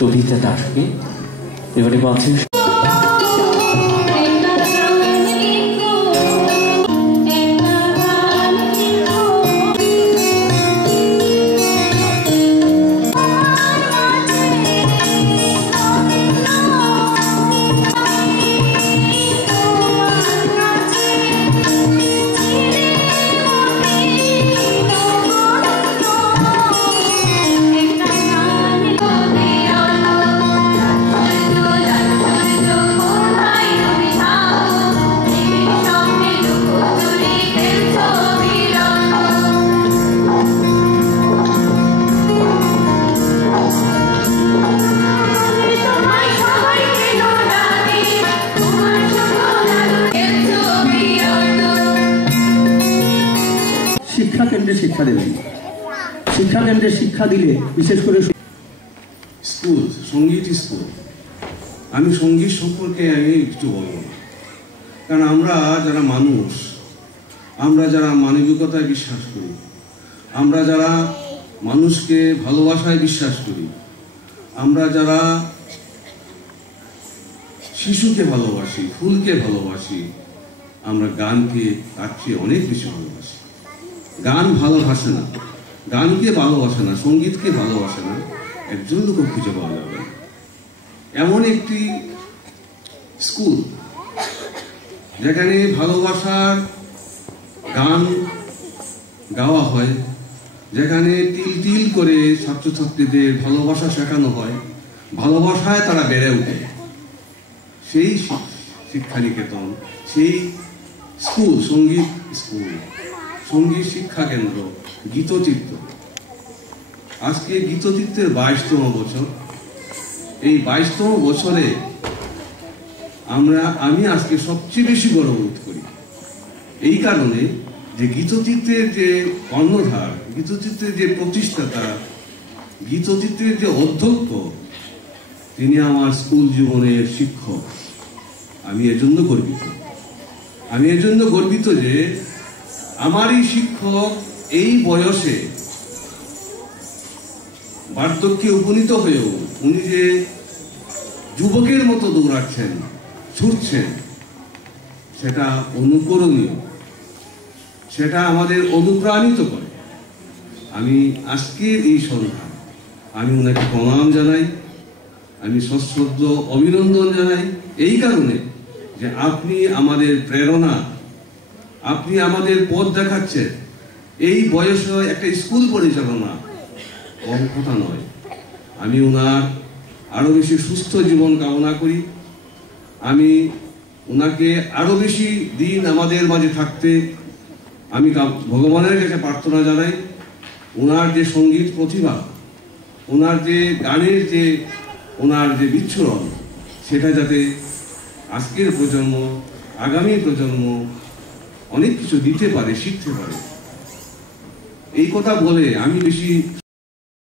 কবিতা দাসকে এবারে মঞ্চে শিক্ষা কেন্দ্রে শিক্ষা দেবেন। শিক্ষা কেন্দ্রে শিক্ষা দিলে বিশেষ করে স্কুল, সঙ্গীত স্কুল, আমি সঙ্গীত সম্পর্কে আমি কিছু বলবো না, কারণ আমরা যারা মানুষ, আমরা যারা মানবিকতায় বিশ্বাস করি, আমরা যারা মানুষকে ভালোবাসায় বিশ্বাস করি, আমরা যারা শিশুকে ভালোবাসি, ফুলকে ভালোবাসি, আমরা গানকে তার চেয়ে অনেক বেশি ভালোবাসি। গান ভালোবাসে না, গানকে ভালোবাসে না, সঙ্গীতকে ভালোবাসে না, একজন লোক খুঁজে পাওয়া যাবে না। এমন একটি স্কুল যেখানে ভালোবাসার গান গাওয়া হয়, যেখানে তিল তিল করে ছাত্রছাত্রীদের ভালোবাসা শেখানো হয়, ভালোবাসায় তারা বেড়ে ওঠে, সেই শিক্ষানিকেতন, সেই স্কুল, সঙ্গীত স্কুল, সঙ্গীত শিক্ষা কেন্দ্র গীতচিত্র। আজকে গীতচিত্রের 22তম বছর। এই 22তম বছরে আমি আজকে সবচেয়ে বেশি গর্ববোধ করি এই কারণে যে গীতচিত্রের যে কর্ণধার, গীতচিত্রের যে প্রতিষ্ঠাতা, গীতচিত্রের যে অধ্যক্ষ, তিনি আমার স্কুল জীবনের শিক্ষক। আমি এজন্য গর্বিত। আমি এজন্য গর্বিত যে আমারই শিক্ষক এই বয়সে বার্ধক্যে উপনীত হয়েও উনি যে যুবকের মতো দৌড়াচ্ছেন, ছুটছেন, সেটা অনুকরণীয়, সেটা আমাদের অনুপ্রাণিত করে। আমি আজকের এই সন্ধ্যা আমি ওনাকে প্রণাম জানাই, আমি সশ্রদ্ধ অভিনন্দন জানাই এই কারণে যে আপনি আমাদের প্রেরণা, আপনি আমাদের পথ দেখাচ্ছেন। এই বয়সে একটা স্কুল পরিচালনা কম কথা নয়। আমি ওনার আরো বেশি সুস্থ জীবন কামনা করি। আমি ওনাকে আরো বেশি দিন আমাদের মাঝে থাকতে আমি ভগবানের কাছে প্রার্থনা জানাই। ওনার যে সঙ্গীত প্রতিভা, ওনার যে গানের যে ওনার যে বিচ্ছুরণ, সেটা যাতে আজকের প্রজন্ম, আগামী প্রজন্ম অনেক কিছু দিতে পারে, শিখতে পারে। এই কথা বলে আমি বেশি